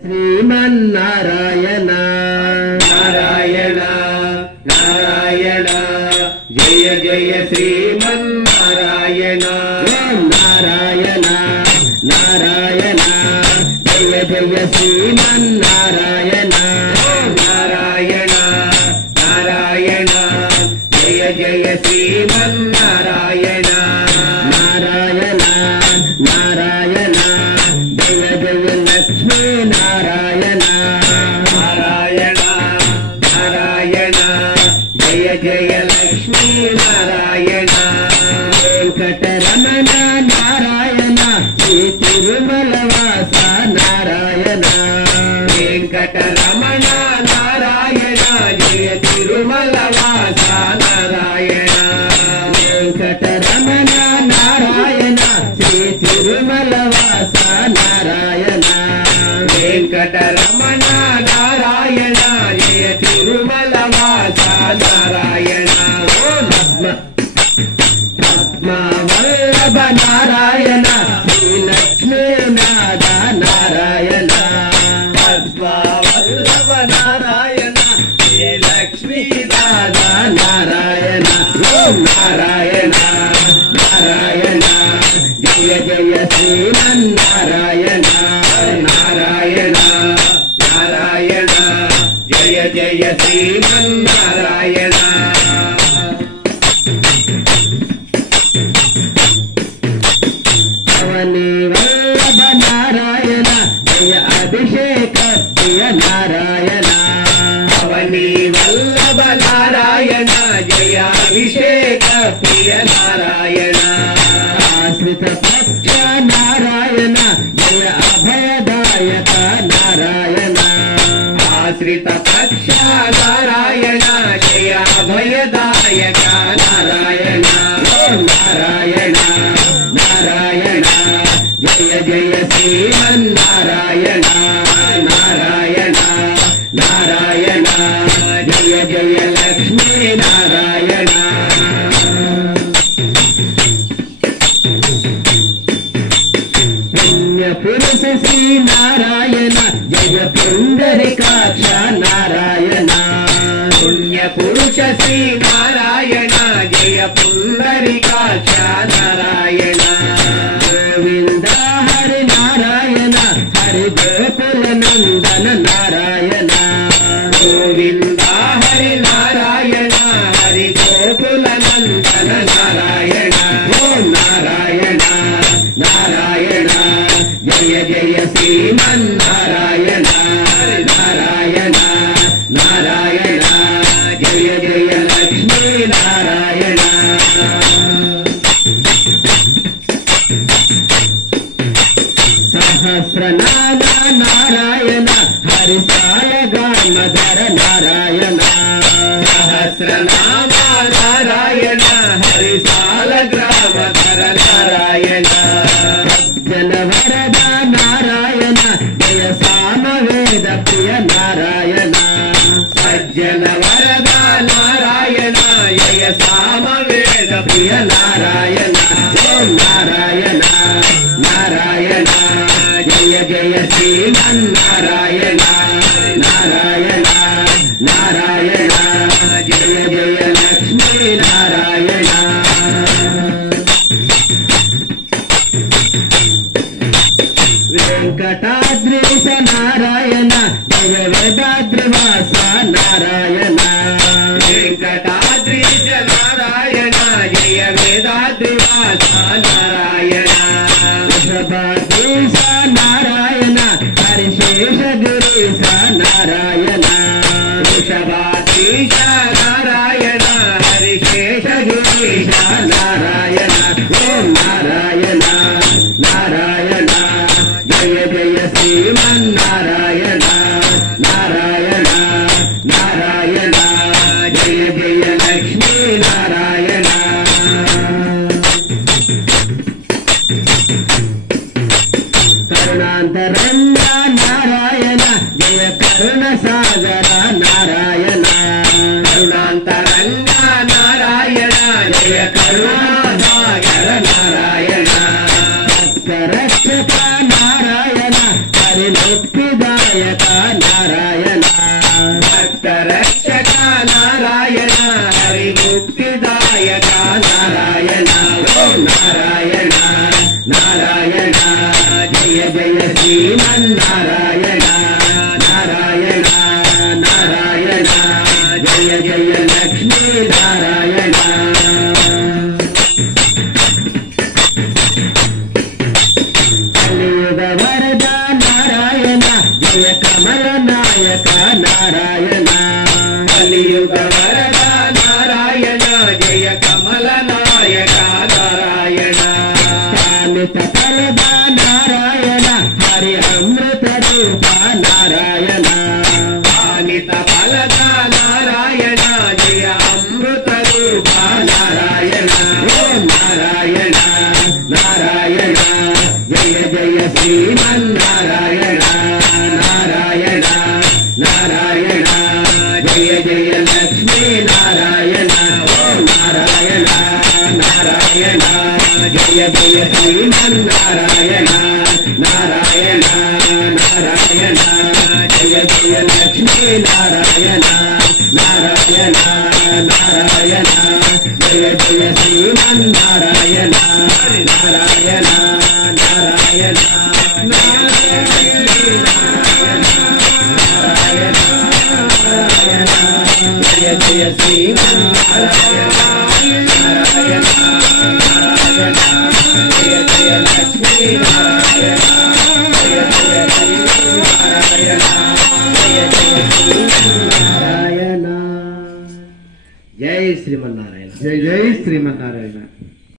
श्रीमन्नारायण नारायण नारायण जय जय श्रीमन्नारायण नारायण नारायण जय जय श्रीमन्नारायण नारायण नारायण जय जय श्रीमन्नारायण नारायण नारायण जय जय लक्ष्मी नारायण नारायण नारायण जय जय लक्ष्मी नारायण वेंकटरमण नारायण श्री तिरुमलवास नारायण वेंकटरमण नारायण जय तिरुमलवास नारायण वेंकटरमण नारायण श्री तिरुमलवास नारायण वेंकटरमण नारायण जय तिरुमलवास नारायण पद्मवल्लभ नारायण श्री लक्ष्मीनाथ नारायण पद्मवल्लभ नारायण श्री लक्ष्मीनाथ नारायण नारायण नारायण जय जय श्रीमन्नारायण नारायण नारायण जय जय श्रीमन्नारायण अवनी वल्लभ नारायण जय अभिषेक प्रिय नारायण अवनी वल्लभ नारायण जय अभिषेक प्रिय नारायण आश्रित पक्ष नारायण जय अभयदायक नारायण आश्रित पक्ष नारायण जय अभयदायक नारायण नारायण नारायण जय जय श्रीमन्नारायण नारायण नारायण जय जय लक्ष्मी नारायण पुण्य पुरुष श्री नारायण जय पुंडरीकाक्ष नारायण पुण्य पुरुष श्री नारायण जय पुंडरीकाक्ष नारायण गोविंद हरि नारायण हरि गोकुल नंदन नारायण गोविंद हरि नारायण हरि गोकुल नंदन नारायण ओम नारायण नारायण जय जय श्रीमन्नारायण नारायण नारायण जय जय लक्ष्मी नारायण सहस्रनाम नारायण हरिसाल गामधर नारायण सहस्रनाम नारायण हरिसाल ग्रामधर नारायण सज्जन वरद नारायण जय सामवेद प्रिय नारायण सज्जन वरद नारायण जय सामवेद प्रिय नारायण ओम नारायण नारायण जय जय श्रीमन्नारायण नारायण नारायण जय जय लक्ष्मी नारायण वेंकटाद्रीश नारायण जय वेदाद्रिवास नारायण वेंकटाद्रीश नारायण जय वेदाद्रिवास नारायण वृषभाद्रीश नारायण हरिशेष गिरीश नारायण वृषभाद्रीश नारायण हरिशेष गिरीश नारायण ओम नारायण नारायण जय जय श्रीमन्नारायण नारायण नारायण जय जय लक्ष्मी नारायण करुणांतरंग नारायण जय करुण सागर नारायण करुणांतरंग नारायण जय करुणा सागर नारायण रक्षक नारायण हरि मुक्तिदायक శ్రీమన్నారాయణ నారాయణ నారాయణ జయ జయ లక్ష్మీ నారాయణ కలియుగ వరద నారాయణ జయ కమల నాయక నారాయణ కలియుగ వరద నారాయణ జయ కమల నాయక నారాయణ కామిత ఫలద నారాయణ హరి అమృత రూప నారాయణ కామిత ఫలద నారాయణ జయ అమృత రూప నారాయణ ఓ నారాయణ నారాయణ జయ జయ శ్రీమన్నారాయణ నారాయణ నారాయణ జయ జయ లక్ష్మీ నారాయణ ఓ నారాయణ నారాయణ జయ జయ శ్రీమన్నారాయణ నారాయణ నారాయణ జయ జయ లక్ష్మీ నారాయణ నారాయణ నారాయణ జయ జయ శ్రీమన్నారాయణ నారాయణ నారాయణ జయ జయ శ్రీమన్నారాయణ నారాయణ నారాయణ జయ జయ లక్ష్మీ నారాయణ జయ జయ శ్రీమన్నారాయణ జయ జయ శ్రీమన్నారాయణ జై శ్రీమన్నారాయణ జై జై శ్రీమన్నారాయణ.